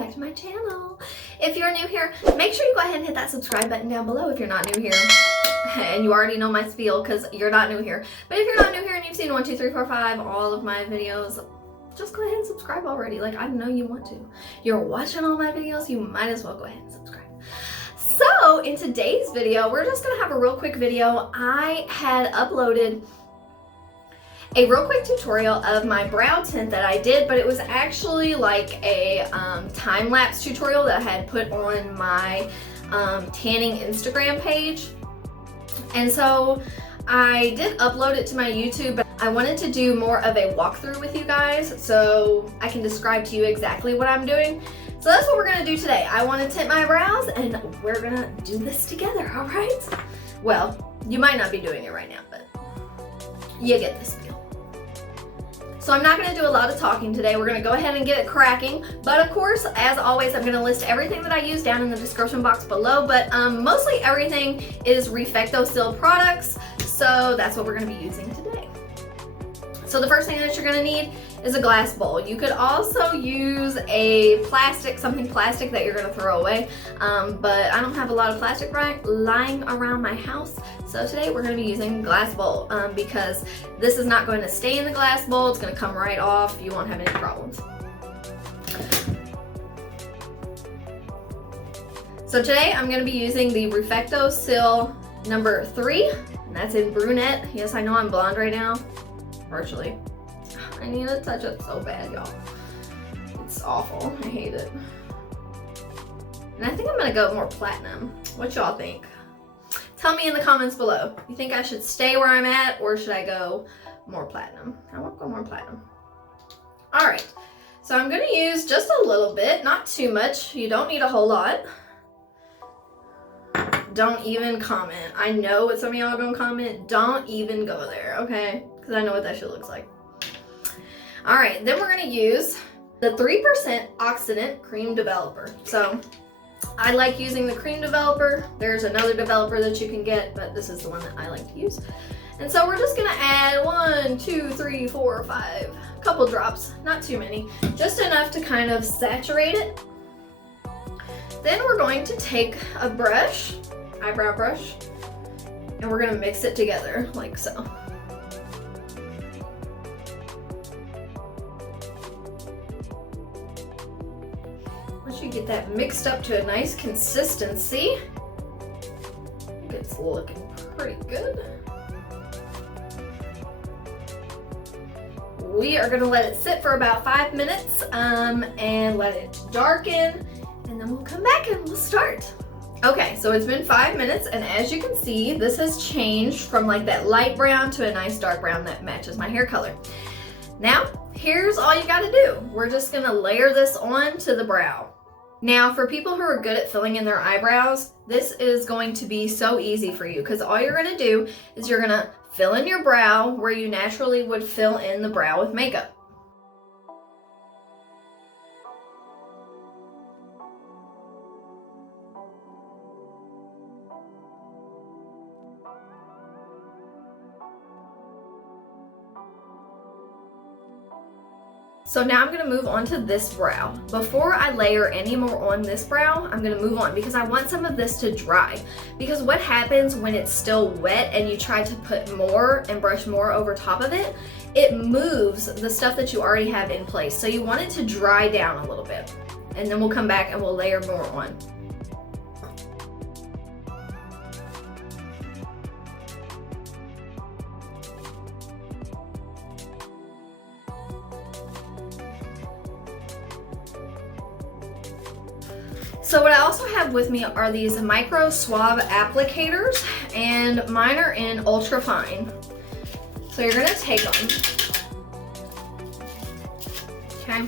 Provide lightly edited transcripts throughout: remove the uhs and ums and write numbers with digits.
back to my channel. If you're new here, make sure you go ahead and hit that subscribe button down below if you're not new here. And you already know my spiel because you're not new here. But if you're not new here and you've seen 1, 2, 3, 4, 5, all of my videos, just go ahead and subscribe already. Like, I know you want to. You're watching all my videos, you might as well go ahead and subscribe. So in today's video, we're just gonna have a real quick video. I had uploaded a real quick tutorial of my brow tint that I did, but it was actually like a time-lapse tutorial that I had put on my tanning Instagram page. And so I did upload it to my YouTube, but I wanted to do more of a walkthrough with you guys so I can describe to you exactly what I'm doing. So that's what we're gonna do today. I wanna tint my brows and we're gonna do this together, all right? Well, you might not be doing it right now, but you get this feel. So I'm not gonna do a lot of talking today. We're gonna go ahead and get it cracking. But of course, as always, I'm gonna list everything that I use down in the description box below, but mostly everything is Refectocil products. So that's what we're gonna be using today. So the first thing that you're gonna need is a glass bowl. You could also use a plastic, something plastic that you're gonna throw away, but I don't have a lot of plastic lying around my house. So today we're gonna be using a glass bowl because this is not going to stay in the glass bowl. It's gonna come right off. You won't have any problems. So today I'm gonna be using the Refectocil number 3, and that's in brunette. Yes, I know I'm blonde right now, virtually. I need to touch it so bad, y'all. It's awful. I hate it. And I think I'm gonna go more platinum. What y'all think? Tell me in the comments below. You think I should stay where I'm at or should I go more platinum? I want to go more platinum. All right. So I'm gonna use just a little bit, not too much. You don't need a whole lot. Don't even comment. I know what some of y'all are gonna comment. Don't even go there, okay? Because I know what that shit looks like. All right, then we're gonna use the 3% Oxidant Cream Developer. So I like using the cream developer. There's another developer that you can get, but this is the one that I like to use. And so we're just gonna add 1, 2, 3, 4, 5, a couple drops, not too many, just enough to kind of saturate it. Then we're going to take a brush, eyebrow brush, and we're gonna mix it together like so. Once you get that mixed up to a nice consistency, it's looking pretty good. We are gonna let it sit for about 5 minutes and let it darken, and then we'll come back and we'll start. Okay, so it's been 5 minutes, and as you can see, this has changed from like that light brown to a nice dark brown that matches my hair color. Now, here's all you gotta do. We're just gonna layer this on to the brow. Now, for people who are good at filling in their eyebrows, this is going to be so easy for you because all you're gonna do is you're gonna fill in your brow where you naturally would fill in the brow with makeup. So now I'm gonna move on to this brow. Before I layer any more on this brow, I'm gonna move on because I want some of this to dry. Because what happens when it's still wet and you try to put more and brush more over top of it, it moves the stuff that you already have in place. So you want it to dry down a little bit. And then we'll come back and we'll layer more on. So what I also have with me are these micro swab applicators, and mine are in ultra fine. So you're gonna take them. Okay.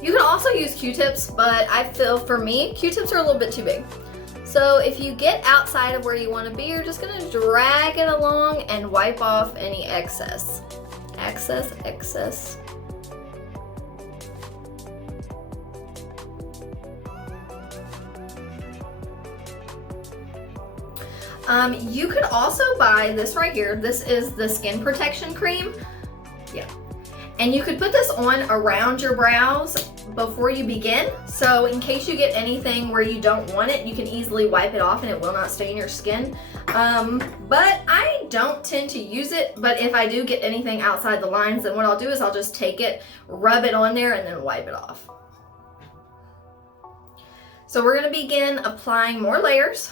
You can also use Q-tips, but I feel for me, Q-tips are a little bit too big. So if you get outside of where you want to be, you're just gonna drag it along and wipe off any excess. Excess. You could also buy this right here. This is the skin protection cream. Yeah. And you could put this on around your brows before you begin. So in case you get anything where you don't want it, you can easily wipe it off and it will not stain your skin. But I don't tend to use it, but if I do get anything outside the lines, then what I'll do is I'll just take it, rub it on there, and then wipe it off. So we're gonna begin applying more layers.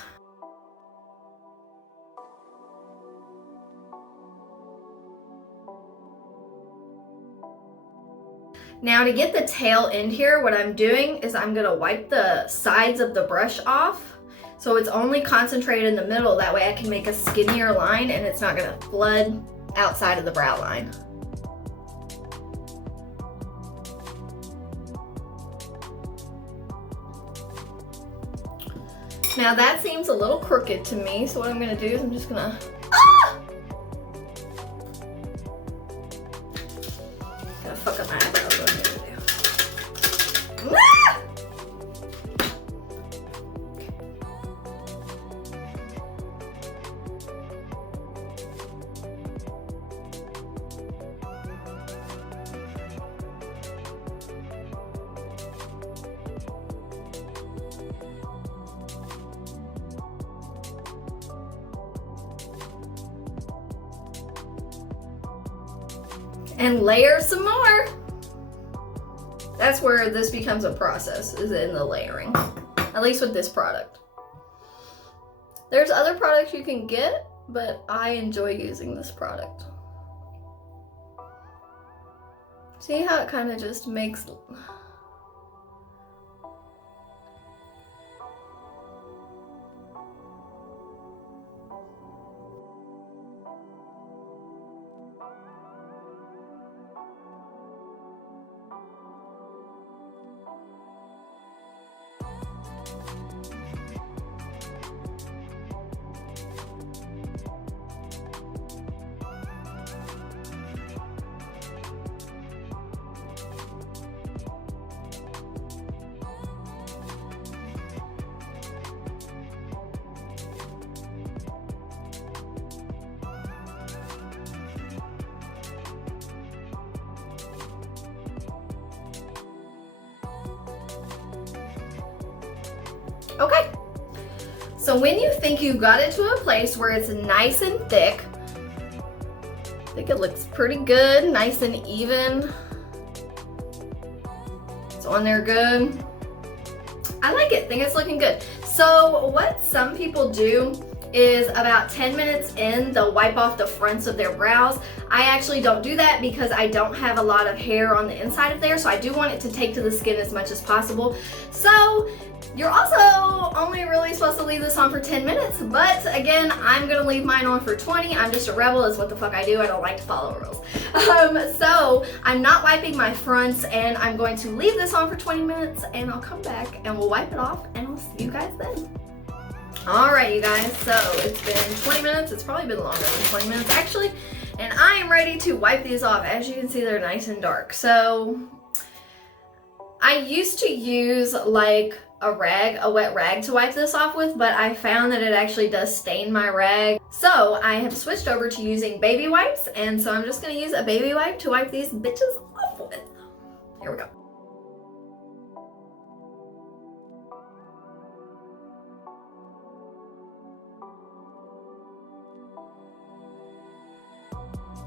Now to get the tail end here, what I'm doing is I'm gonna wipe the sides of the brush off so it's only concentrated in the middle. That way I can make a skinnier line and it's not gonna flood outside of the brow line. Now that seems a little crooked to me, so what I'm gonna do is I'm just gonna, gonna fuck up my eyebrows. What I'm gonna do. And layer some more. That's where this becomes a process, is in the layering, at least with this product. There's other products you can get, but I enjoy using this product. See how it kind of just makes okay. So when you think you got it to a place where it's nice and thick, I think it looks pretty good, nice and even. It's on there good. I like it, think it's looking good. So what some people do is about 10 minutes in, they'll wipe off the fronts of their brows. I actually don't do that because I don't have a lot of hair on the inside of there, so I do want it to take to the skin as much as possible. So you're also only really supposed to leave this on for 10 minutes, but again, I'm gonna leave mine on for 20. I'm just a rebel, is what the fuck I do. I don't like to follow rules. So I'm not wiping my fronts, and I'm going to leave this on for 20 minutes, and I'll come back and we'll wipe it off, and I'll see you guys then. Alright, you guys, so it's been 20 minutes. It's probably been longer than 20 minutes actually, and I am ready to wipe these off. As you can see, they're nice and dark. So I used to use like a wet rag to wipe this off with, but I found that it actually does stain my rag. So I have switched over to using baby wipes, and so I'm just gonna use a baby wipe to wipe these bitches off with. Here we go.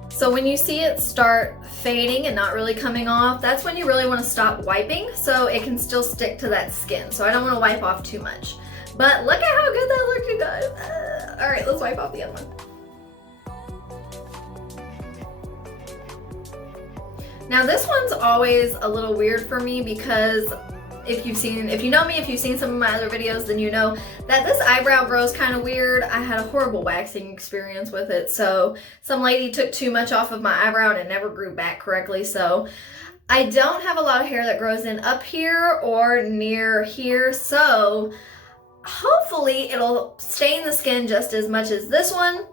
So when you see it start fading and not really coming off, that's when you really want to stop wiping so it can still stick to that skin. So I don't want to wipe off too much. But look at how good that looks, you guys. All right, let's wipe off the other one. Now this one's always a little weird for me because if you know me, if you've seen some of my other videos, then you know that this eyebrow grows kind of weird. I had a horrible waxing experience with it. So some lady took too much off of my eyebrow and it never grew back correctly. So I don't have a lot of hair that grows in up here or near here. So hopefully it'll stain the skin just as much as this one.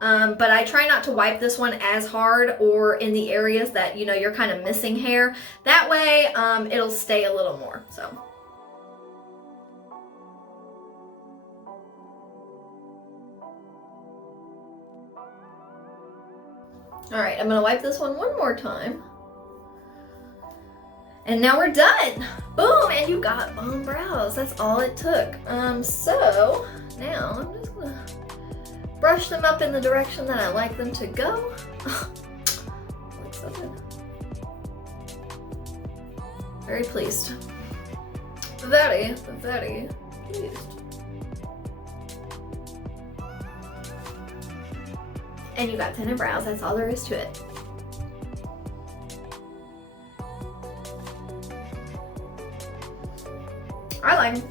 But I try not to wipe this one as hard or in the areas that, you know, you're kind of missing hair. That way, it'll stay a little more, so. All right, I'm gonna wipe this one more time. And now we're done. Boom, and you got bomb brows. That's all it took. So now I'm just gonna brush them up in the direction that I like them to go. Looks so good. Very pleased. Very, very pleased. And you got tinted brows, that's all there is to it. I like them.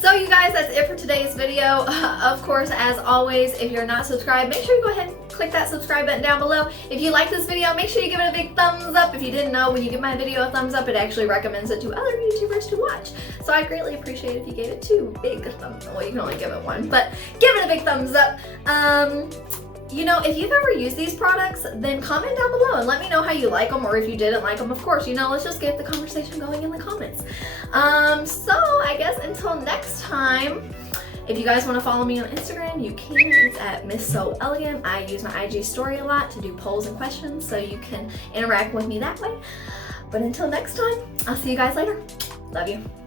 So you guys, that's it for today's video. Of course, as always, if you're not subscribed, make sure you go ahead and click that subscribe button down below. If you like this video, make sure you give it a big thumbs up. If you didn't know, when you give my video a thumbs up, it actually recommends it to other YouTubers to watch. So I'd greatly appreciate if you gave it 2 big thumbs up. Well, you can only give it 1, but give it a big thumbs up. You know, if you've ever used these products, then comment down below and let me know how you like them, or if you didn't like them, of course, you know, let's just get the conversation going in the comments. So I guess until next time, if you guys want to follow me on Instagram, you can. It's at Miss So Elegant. I use my IG story a lot to do polls and questions, so you can interact with me that way. But until next time, I'll see you guys later. Love you.